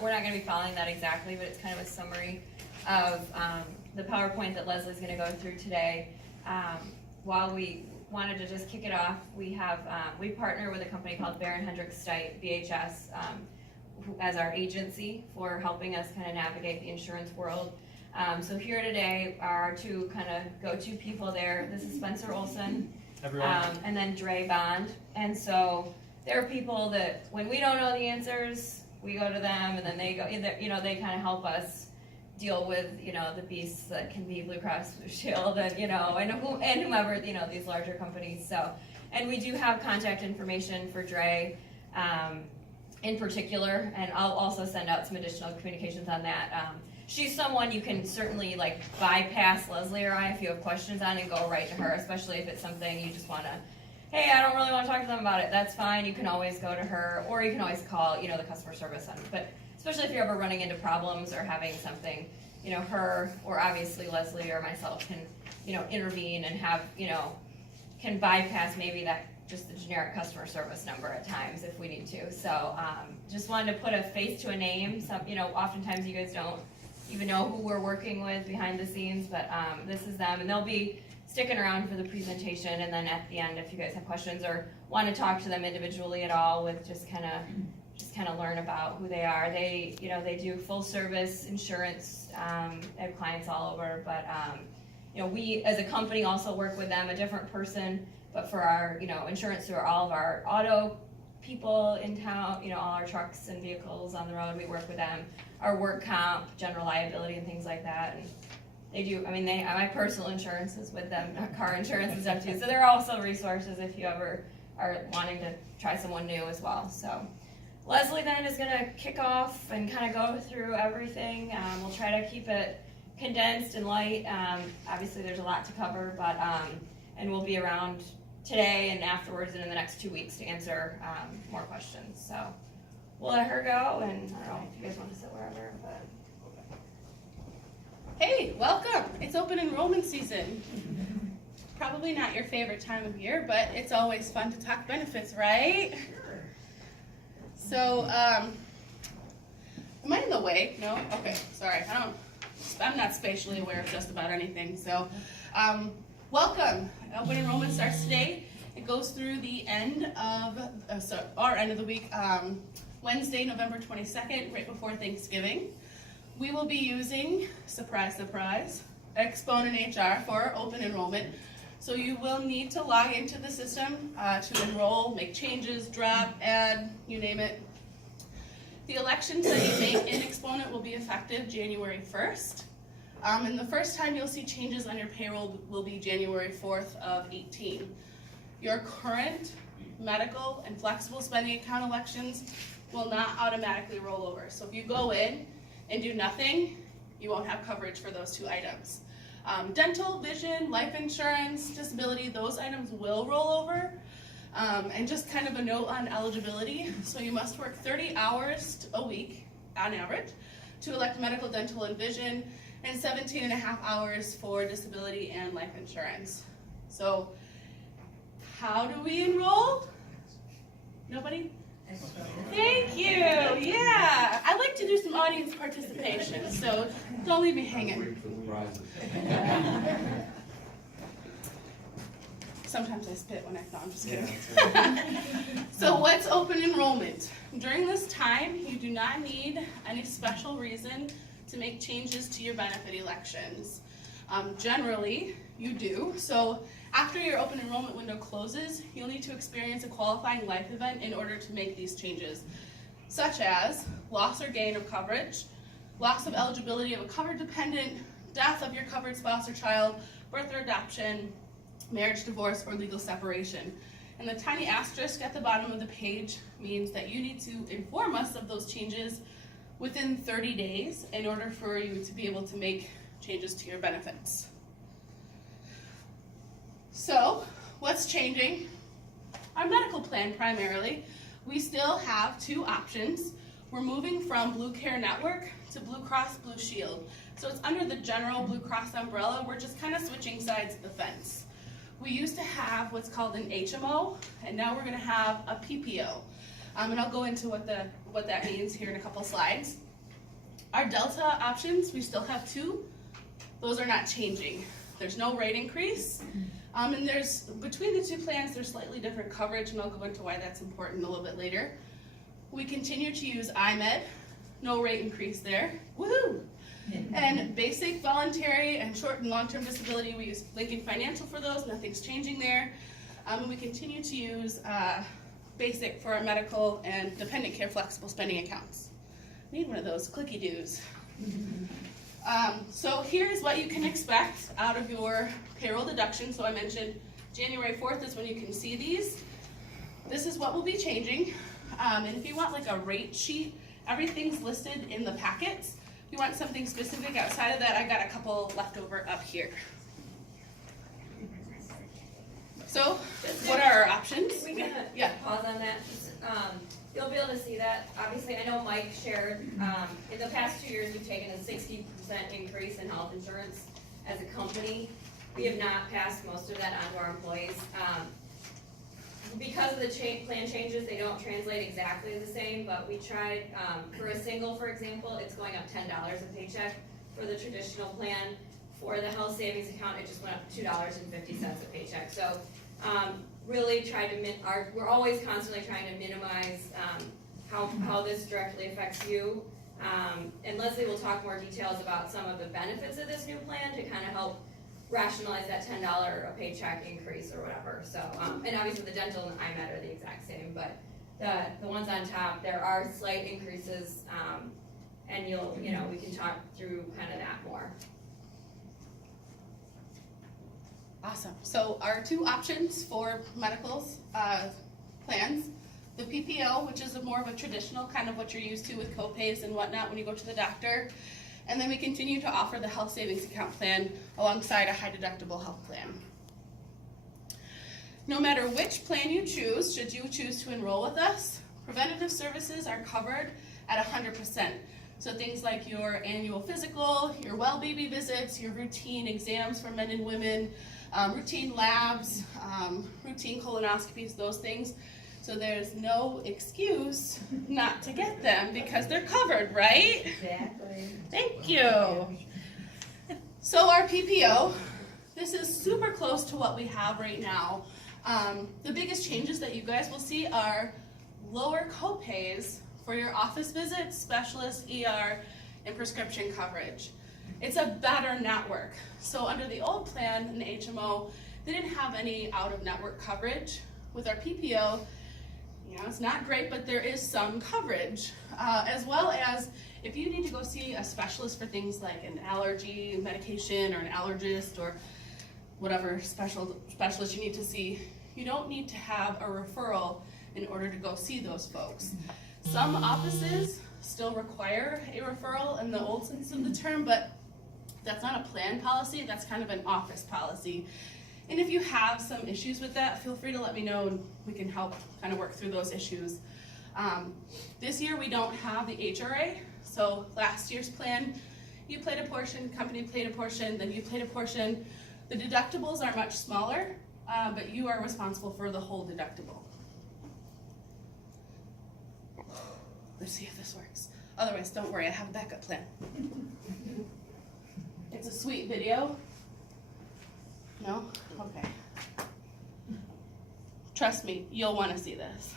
we're not going to be following that exactly, but it's kind of a summary of the PowerPoint that Leslie's going to go through today. While we wanted to just kick it off, we partner with a company called Baron Hendrick Stite, BHS, as our agency for helping us kind of navigate the insurance world. So here today are our two kind of go-to people there. This is Spencer Olson, and then Dre Bond. And so there are people that when we don't know the answers, we go to them, and then they go, they kind of help us deal with, the beasts that can be Blue Cross Blue Shield and, and whomever, these larger companies. So, and we do have contact information for Dre in particular, and I'll also send out some additional communications on that. She's someone you can certainly bypass Leslie or I if you have questions on and go right to her, especially if it's something you just want to, hey, I don't really want to talk to them about it. That's fine. You can always go to her, or you can always call, the customer service center. But especially if you're ever running into problems or having something, her or obviously Leslie or myself can, intervene and have, can bypass maybe that just the generic customer service number at times if we need to. So just wanted to put a face to a name. Some, oftentimes you guys don't even know who we're working with behind the scenes, but this is them, and they'll be sticking around for the presentation, and then at the end, if you guys have questions or want to talk to them individually at all, with just kind of learn about who they are. They, they do full service insurance. They have clients all over, but we as a company also work with them, a different person, but for our, insurance through all of our auto people in town, all our trucks and vehicles on the road, we work with them. Our work comp, general liability, and things like that. And they do, my personal insurance is with them, car insurance and stuff too. So they're also resources if you ever are wanting to try someone new as well. So Leslie then is gonna kick off and kind of go through everything. We'll try to keep it condensed and light. Obviously there's a lot to cover, but, and we'll be around today and afterwards and in the next 2 weeks to answer more questions. So we'll let her go, and I don't know if you guys want to sit wherever, but. Hey, welcome. It's open enrollment season. Probably not your favorite time of year, but it's always fun to talk benefits, right? Sure. So, am I in the way? No? Okay, sorry. I'm not spatially aware of just about anything. So, welcome. Open enrollment starts today. It goes through the end of, our end of the week, Wednesday, November 22nd, right before Thanksgiving. We will be using, surprise, surprise, Exponent HR for our open enrollment. So you will need to log into the system to enroll, make changes, drop, add, you name it. The elections that you make in Exponent will be effective January 1st. And the first time you'll see changes on your payroll will be January 4th of 18. Your current medical and flexible spending account elections will not automatically roll over. So if you go in and do nothing, you won't have coverage for those two items. Dental, vision, life insurance, disability, those items will roll over. And just kind of a note on eligibility. So you must work 30 hours a week on average to elect medical, dental, and vision, and 17 and a half hours for disability and life insurance. So how do we enroll? Nobody? Thank you. Yeah, I like to do some audience participation, so don't leave me hanging. Sometimes I spit when no, I'm just kidding. So what's open enrollment? During this time, you do not need any special reason to make changes to your benefit elections. Generally, you do. So after your open enrollment window closes, you'll need to experience a qualifying life event in order to make these changes, such as loss or gain of coverage, loss of eligibility of a covered dependent, death of your covered spouse or child, birth or adoption, marriage, divorce, or legal separation. And the tiny asterisk at the bottom of the page means that you need to inform us of those changes within 30 days in order for you to be able to make changes to your benefits. So, what's changing? Our medical plan primarily. We still have two options. We're moving from Blue Care Network to Blue Cross Blue Shield. So it's under the general Blue Cross umbrella. We're just kind of switching sides of the fence. We used to have what's called an HMO, and now we're going to have a PPO. And I'll go into what that means here in a couple slides. Our Delta options, we still have two. Those are not changing. There's no rate increase. And there's, between the two plans, there's slightly different coverage, and I'll go into why that's important a little bit later. We continue to use IMED, no rate increase there. Woohoo! And basic, voluntary, and short and long-term disability, we use Lincoln Financial for those, nothing's changing there. And we continue to use basic for our medical and dependent care flexible spending accounts. Need one of those clicky-doos. So here's what you can expect out of your payroll deduction. So I mentioned January 4th is when you can see these. This is what will be changing. And if you want like a rate sheet, everything's listed in the packets. If you want something specific outside of that, I got a couple left over up here. So what are our options? We can pause on that. You'll be able to see that. Obviously, I know Mike shared, in the past 2 years, we've taken a 60% increase in health insurance as a company. We have not passed most of that on to our employees. Because of the plan changes, they don't translate exactly the same, but we tried, for a single, for example, it's going up $10 a paycheck. For the traditional plan, for the health savings account, it just went up $2.50 a paycheck. So really try to, we're always constantly trying to minimize how this directly affects you. And Leslie will talk more details about some of the benefits of this new plan to kind of help rationalize that $10 a paycheck increase or whatever. So, and obviously the dental and IMED are the exact same, but the ones on top, there are slight increases, and we can talk through kind of that more. Awesome. So our two options for medicals plans, the PPO, which is more of a traditional kind of what you're used to with co-pays and whatnot when you go to the doctor. And then we continue to offer the health savings account plan alongside a high deductible health plan. No matter which plan you choose, should you choose to enroll with us, preventative services are covered at 100%. So things like your annual physical, your well baby visits, your routine exams for men and women, routine labs, routine colonoscopies, those things. So there's no excuse not to get them because they're covered, right? Exactly. Thank you. So our PPO, this is super close to what we have right now. The biggest changes that you guys will see are lower co-pays for your office visits, specialists, ER, and prescription coverage. It's a better network. So under the old plan in the HMO, they didn't have any out-of-network coverage. With our PPO, it's not great, but there is some coverage, as well as if you need to go see a specialist for things like an allergy medication or an allergist or whatever specialist you need to see, you don't need to have a referral in order to go see those folks. Some offices still require a referral in the old sense of the term, but that's not a plan policy, that's kind of an office policy. And if you have some issues with that, feel free to let me know and we can help kind of work through those issues. This year we don't have the HRA, so last year's plan, you paid a portion, company paid a portion, then you paid a portion. The deductibles are much smaller, but you are responsible for the whole deductible. Let's see if this works. Otherwise, don't worry, I have a backup plan. It's a sweet video. No? Okay. Trust me, you'll want to see this.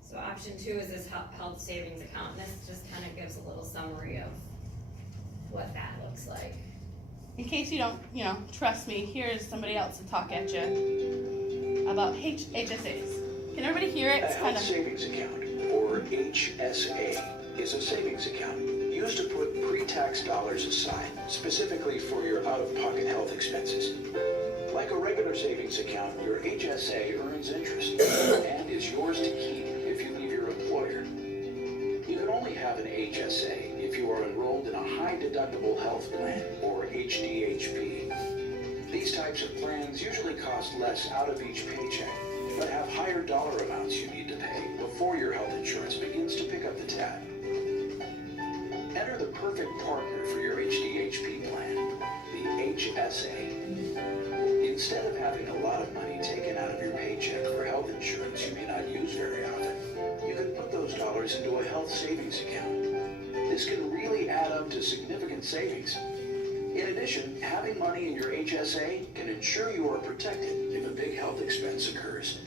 So option 2 is this health savings account. And this just kind of gives a little summary of what that looks like. In case you don't, trust me, here's somebody else to talk at you about HSAs. Can everybody hear it? A health savings account, or HSA, is a savings account used to put pre-tax dollars aside, specifically for your out-of-pocket health expenses. Like a regular savings account, your HSA earns interest and is yours to keep if you leave your employer. You can only have an HSA if you are enrolled in a high-deductible health plan, or HDHP. These types of plans usually cost less out of each paycheck, but have higher dollar amounts you need to pay before your health insurance begins to pick up the tab. Enter the perfect partner for your HDHP plan, the HSA. Instead of having a lot of money insurance you may not use very often, you can put those dollars into a health savings account. This can really add up to significant savings. In addition, having money in your HSA can ensure you are protected if a big health expense occurs.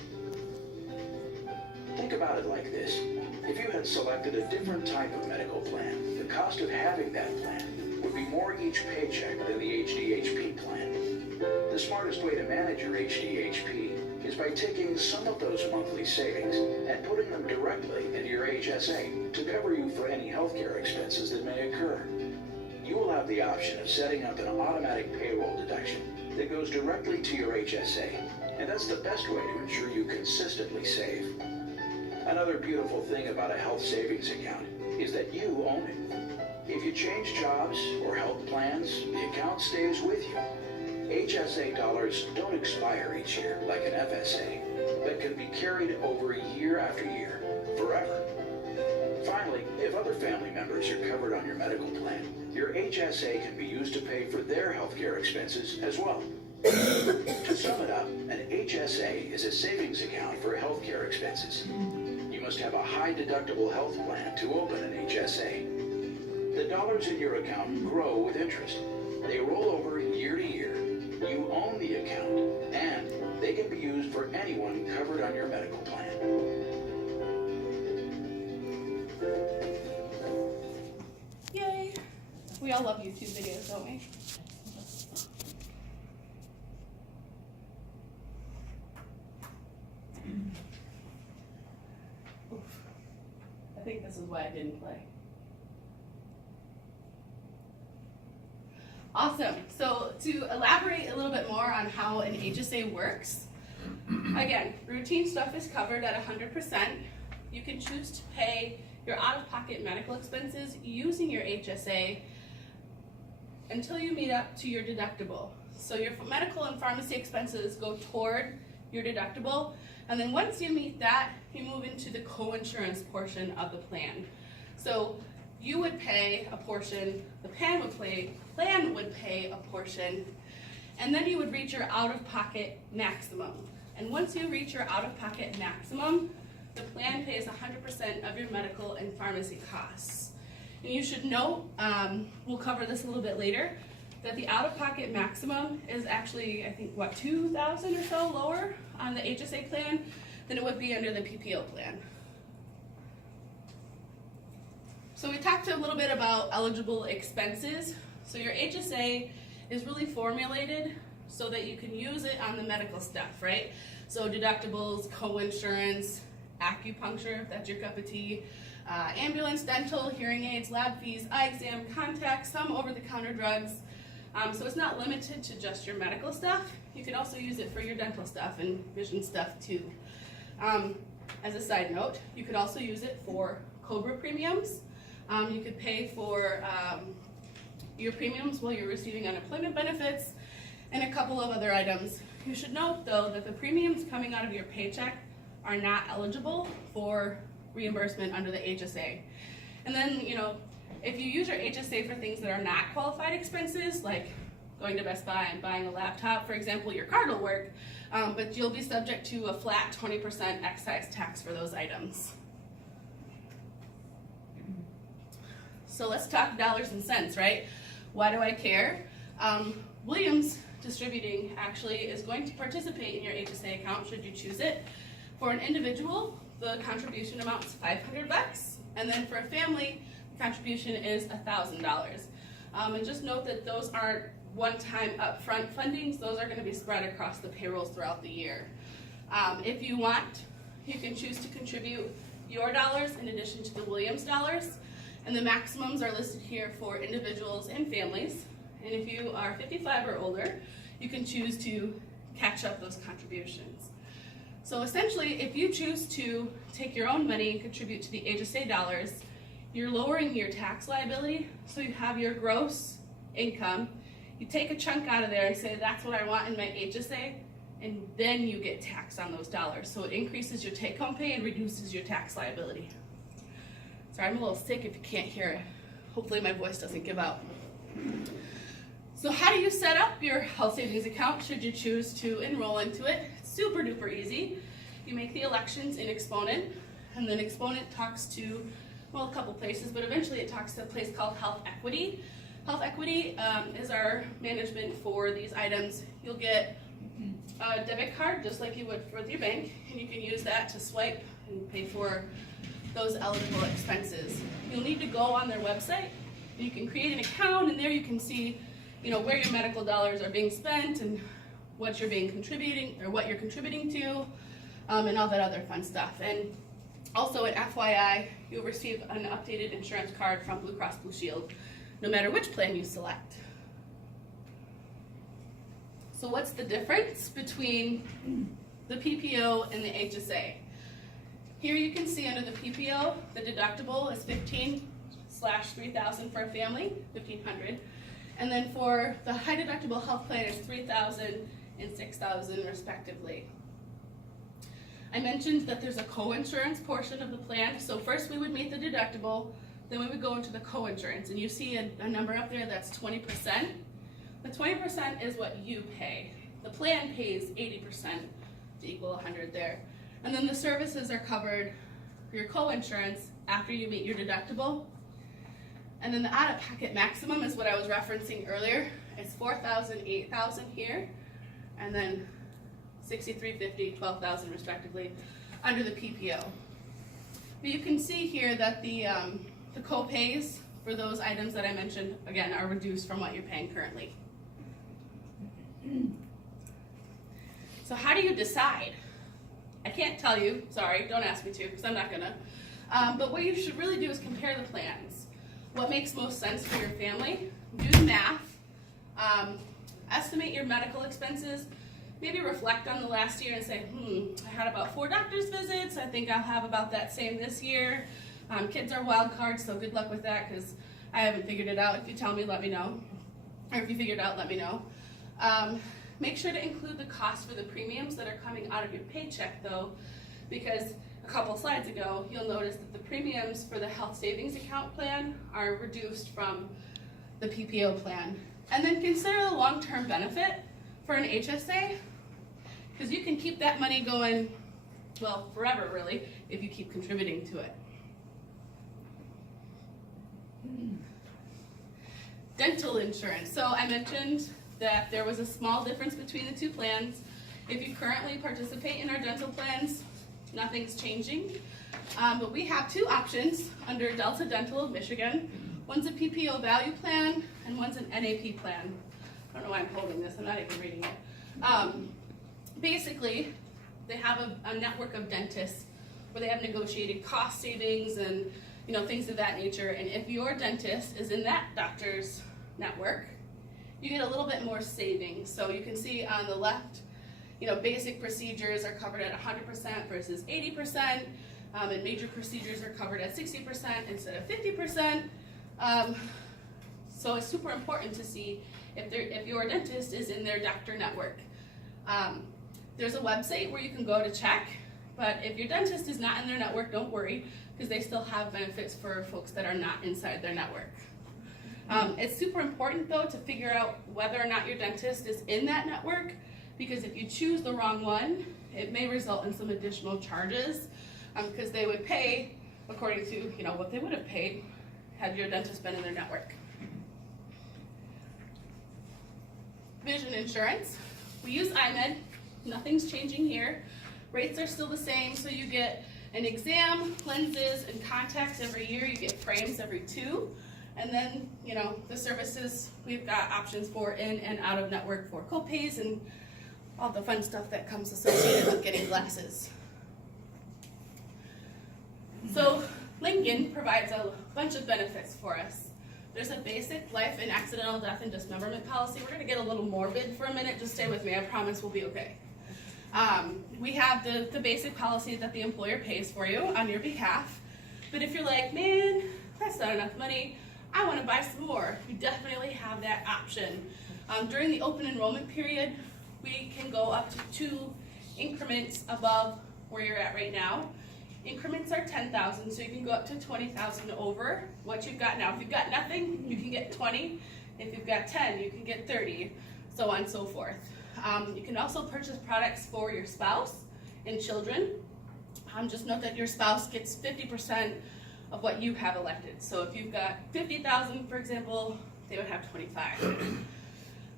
Think about it like this. If you had selected a different type of medical plan, the cost of having that plan would be more each paycheck than the HDHP plan. The smartest way to manage your HDHP is by taking some of those monthly savings and putting them directly into your HSA to cover you for any healthcare expenses that may occur. You will have the option of setting up an automatic payroll deduction that goes directly to your HSA, and that's the best way to ensure you consistently save. Another beautiful thing about a health savings account is that you own it. If you change jobs or health plans, the account stays with you. HSA dollars don't expire each year like an FSA, but can be carried over year after year, forever. Finally, if other family members are covered on your medical plan, your HSA can be used to pay for their healthcare expenses as well. To sum it up, an HSA is a savings account for healthcare expenses. You must have a high deductible health plan to open an HSA. The dollars in your account grow with interest. They roll over year to year. You own the account, and they can be used for anyone covered on your medical plan. Yay! We all love YouTube videos, don't we? Oof. I think this is why I didn't play. Awesome. So to elaborate a little bit more on how an HSA works, again, routine stuff is covered at 100%. You can choose to pay your out-of-pocket medical expenses using your HSA until you meet up to your deductible. So your medical and pharmacy expenses go toward your deductible, and then once you meet that, you move into the co-insurance portion of the plan. So you would pay a portion, the plan would pay a portion, and then you would reach your out-of-pocket maximum. And once you reach your out-of-pocket maximum, the plan pays 100% of your medical and pharmacy costs. And you should note, we'll cover this a little bit later, that the out-of-pocket maximum is actually, I think, what, $2,000 or so lower on the HSA plan than it would be under the PPO plan. So we talked a little bit about eligible expenses. So your HSA is really formulated so that you can use it on the medical stuff, right? So deductibles, co-insurance, acupuncture, if that's your cup of tea, ambulance, dental, hearing aids, lab fees, eye exam, contacts, some over-the-counter drugs. So it's not limited to just your medical stuff. You can also use it for your dental stuff and vision stuff too. As a side note, you could also use it for COBRA premiums. You could pay for your premiums while you're receiving unemployment benefits and a couple of other items. You should note though that the premiums coming out of your paycheck are not eligible for reimbursement under the HSA. And then, you know, if you use your HSA for things that are not qualified expenses, like going to Best Buy and buying a laptop, for example, your card will work, but you'll be subject to a flat 20% excise tax for those items. So let's talk dollars and cents, right? Why do I care? Williams Distributing actually is going to participate in your HSA account should you choose it. For an individual, the contribution amounts $500, and then for a family, the contribution is $1,000. And just note that those aren't one-time upfront fundings; those are going to be spread across the payrolls throughout the year. If you want, you can choose to contribute your dollars in addition to the Williams dollars, and the maximums are listed here for individuals and families. And if you are 55 or older, you can choose to catch up those contributions. So essentially, if you choose to take your own money and contribute to the HSA dollars, you're lowering your tax liability. So you have your gross income, you take a chunk out of there and say, that's what I want in my HSA, and then you get taxed on those dollars. So it increases your take-home pay and reduces your tax liability. Sorry, I'm a little sick if you can't hear it. Hopefully my voice doesn't give out. So how do you set up your health savings account should you choose to enroll into it? It's super duper easy. you make the elections in Exponent, and then Exponent talks to, well, a couple places, but eventually it talks to a place called Health Equity. Health Equity is our management for these items. You'll get a debit card just like you would with your bank, and you can use that to swipe and pay for those eligible expenses. You'll need to go on their website. You can create an account, and there you can see, where your medical dollars are being spent and what you're contributing to, and all that other fun stuff. And also, at FYI, you'll receive an updated insurance card from Blue Cross Blue Shield, no matter which plan you select. So what's the difference between the PPO and the HSA? Here you can see under the PPO, the deductible is $15,000/$3,000 for a family, $1,500. And then for the high deductible health plan, it's $3,000 and $6,000 respectively. I mentioned that there's a co-insurance portion of the plan. So first we would meet the deductible, then we would go into the co-insurance, and you see a number up there that's 20%. The 20% is what you pay. The plan pays 80% to equal 100 there. And then the services are covered for your co-insurance after you meet your deductible. And then the out-of-pocket maximum is what I was referencing earlier. It's $4,000, $8,000 here, and then $6,350, $12,000 respectively under the PPO. But you can see here that the co-pays for those items that I mentioned, again, are reduced from what you're paying currently. So how do you decide? I can't tell you, sorry, don't ask me to, because I'm not gonna. But what you should really do is compare the plans. What makes most sense for your family? Do the math, estimate your medical expenses, maybe reflect on the last year and say, I had about 4 doctor's visits, I think I'll have about that same this year. Kids are wild cards, so good luck with that, because I haven't figured it out. If you tell me, let me know. Or if you figure it out, let me know. Make sure to include the cost for the premiums that are coming out of your paycheck, though, because a couple slides ago, you'll notice that the premiums for the health savings account plan are reduced from the PPO plan. And then consider the long-term benefit for an HSA, because you can keep that money going, well, forever really, if you keep contributing to it. Dental insurance. So I mentioned that there was a small difference between the 2 plans. If you currently participate in our dental plans, nothing's changing. But we have 2 options under Delta Dental of Michigan. One's a PPO value plan and one's an NAP plan. I don't know why I'm holding this, I'm not even reading it. Basically, they have a network of dentists where they have negotiated cost savings and things of that nature. And if your dentist is in that doctor's network, you get a little bit more savings. So you can see on the left, basic procedures are covered at 100% versus 80%, and major procedures are covered at 60% instead of 50%. So it's super important to see if your dentist is in their doctor network. There's a website where you can go to check, but if your dentist is not in their network, don't worry, because they still have benefits for folks that are not inside their network. It's super important, though, to figure out whether or not your dentist is in that network, because if you choose the wrong one, it may result in some additional charges, because they would pay according to what they would have paid had your dentist been in their network. Vision insurance. We use iMed. Nothing's changing here. Rates are still the same, so you get an exam, lenses, and contacts every year. You get frames every 2. And then, the services, we've got options for in and out of network for co-pays and all the fun stuff that comes associated with getting glasses. So Lincoln provides a bunch of benefits for us. There's a basic life and accidental death and dismemberment policy. We're going to get a little morbid for a minute. Just stay with me. I promise we'll be okay. We have the basic policy that the employer pays for you on your behalf. But if you're like, man, that's not enough money, I want to buy some more, you definitely have that option. During the open enrollment period, we can go up to 2 increments above where you're at right now. Increments are 10,000, so you can go up to 20,000 over what you've got now. If you've got nothing, you can get 20. If you've got 10, you can get 30, so on and so forth. You can also purchase products for your spouse and children. Just note that your spouse gets 50% of what you have elected. So if you've got 50,000, for example, they would have 25.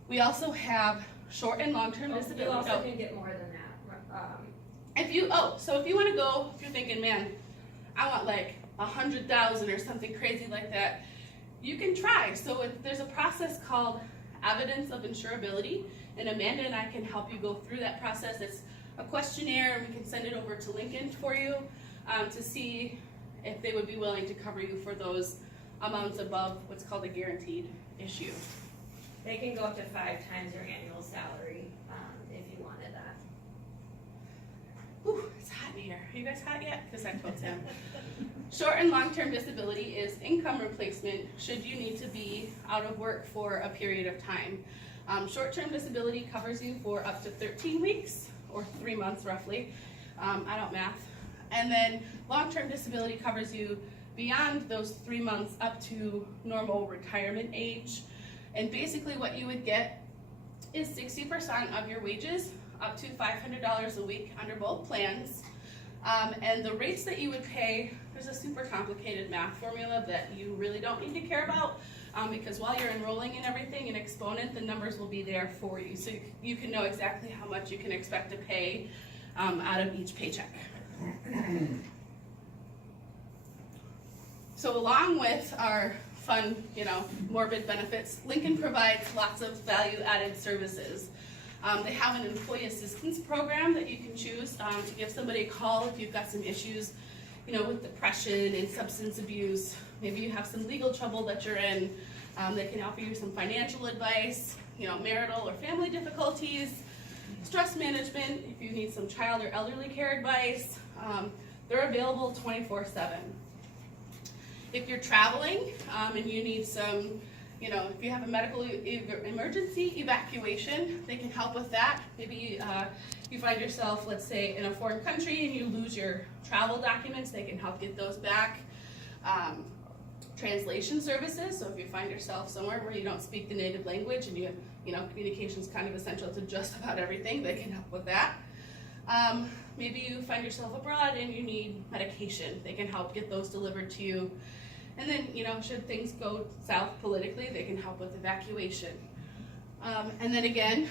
We also have short and long-term You disability. also can get more than that. If you want to go, if you're thinking, man, I want like 100,000 or something crazy like that, you can try. So there's a process called evidence of insurability, and Amanda and I can help you go through that process. It's a questionnaire, and we can send it over to Lincoln for you to see if they would be willing to cover you for those amounts above what's called a guaranteed issue. They can go up to 5 times your annual salary if you wanted that. Whew, it's hot in here. Are you guys hot yet? Because I told Sam. Short and long-term disability is income replacement should you need to be out of work for a period of time. Short-term disability covers you for up to 13 weeks, or 3 months roughly. I don't math. And then long-term disability covers you beyond those 3 months up to normal retirement age. And basically what you would get is 60% of your wages, up to $500 a week under both plans. And the rates that you would pay, there's a super complicated math formula that you really don't need to care about because while you're enrolling in everything in Exponent, the numbers will be there for you. So you can know exactly how much you can expect to pay out of each paycheck. So along with our fun, morbid benefits, Lincoln provides lots of value-added services. They have an employee assistance program that you can choose to give somebody a call if you've got some issues, with depression and substance abuse. Maybe you have some legal trouble that you're in. They can offer you some financial advice, marital or family difficulties, stress management, if you need some child or elderly care advice. They're available 24/7. If you're traveling and you need some, if you have a medical emergency evacuation, they can help with that. Maybe you find yourself, let's say, in a foreign country and you lose your travel documents, they can help get those back. Translation services, so if you find yourself somewhere where you don't speak the native language and communication is kind of essential to just about everything, they can help with that. Maybe you find yourself abroad and you need medication, they can help get those delivered to you. And then, should things go south politically, they can help with evacuation. And then again,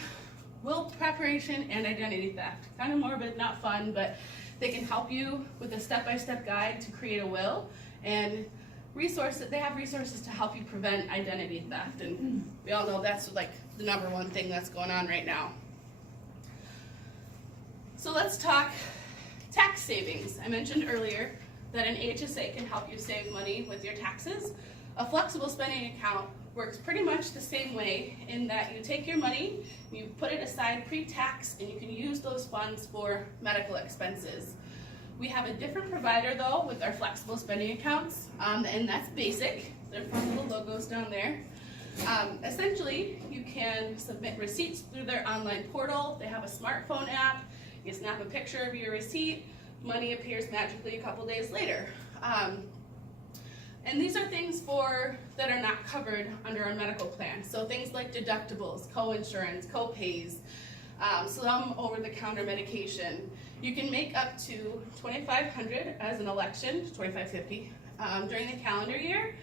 will preparation and identity theft. Kind of morbid, not fun, but they can help you with a step-by-step guide to create a will, and they have resources to help you prevent identity theft, and we all know that's like the #1 thing that's going on right now. So let's talk tax savings. I mentioned earlier that an HSA can help you save money with your taxes. A flexible spending account works pretty much the same way in that you take your money, you put it aside pre-tax, and you can use those funds for medical expenses. We have a different provider though with our flexible spending accounts, and that's Basic. Their fun little logos down there. Essentially, you can submit receipts through their online portal. They have a smartphone app. You snap a picture of your receipt, money appears magically a couple days later. And these are things that are not covered under a medical plan. So things like deductibles, co-insurance, co-pays, some over-the-counter medication. You can make up to $2,500 as an election, $2,550, during the calendar year.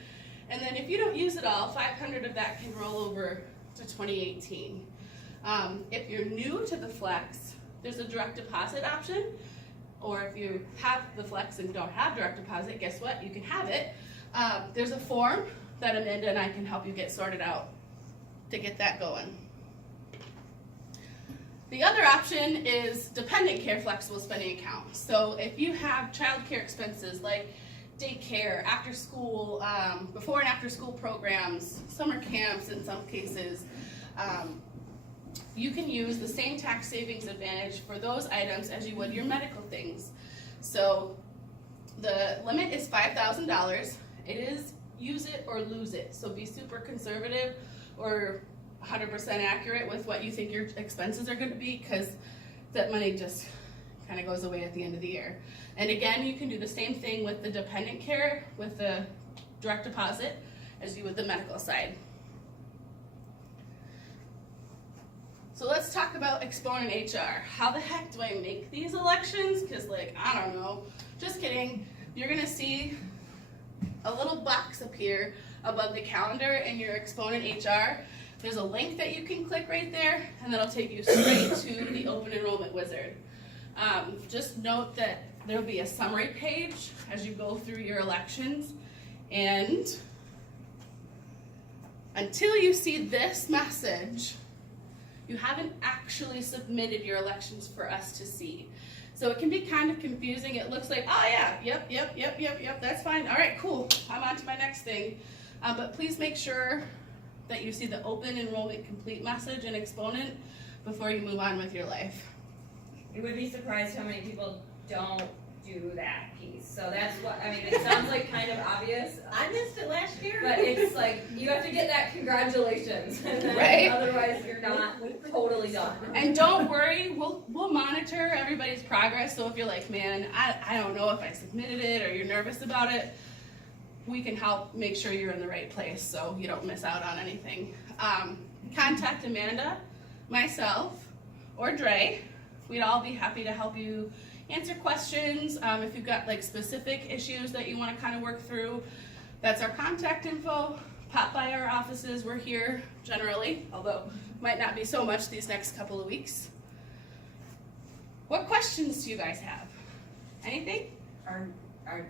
And then if you don't use it all, $500 of that can roll over to 2018. If you're new to the Flex, there's a direct deposit option. Or if you have the Flex and don't have direct deposit, guess what? You can have it. There's a form that Amanda and I can help you get sorted out to get that going. The other option is dependent care flexible spending account. So if you have child care expenses like daycare, after school, before and after school programs, summer camps in some cases, you can use the same tax savings advantage for those items as you would your medical things. So the limit is $5,000. It is use it or lose it. So be super conservative or 100% accurate with what you think your expenses are going to be, because that money just kind of goes away at the end of the year. And again, you can do the same thing with the dependent care with the direct deposit as you would the medical side. So let's talk about Exponent HR. How the heck do I make these elections? Because like, I don't know. Just kidding. You're gonna see a little box appear above the calendar in your Exponent HR. There's a link that you can click right there, and that'll take you straight to the open enrollment wizard. Just note that there'll be a summary page as you go through your elections, and until you see this message, you haven't actually submitted your elections for us to see. So it can be kind of confusing. It looks like, oh yeah, yep, that's fine. All right, cool, I'm on to my next thing. But please make sure that you see the open enrollment complete message in Exponent before you move on with your life. You would be surprised how many people don't do that piece. So that's what, I mean, it sounds like kind of obvious, I missed it last year. but it's like, you have to get that congratulations. And then Right. Otherwise, you're not totally done. And don't worry, we'll monitor everybody's progress. So if you're like, man, I don't know if I submitted it, or you're nervous about it, we can help make sure you're in the right place so you don't miss out on anything. Contact Amanda, myself, or Dre. We'd all be happy to help you answer questions. If you've got like specific issues that you want to kind of work through, that's our contact info. Pop by our offices. We're here generally, although might not be so much these next couple of weeks. What questions do you guys have? Anything? Our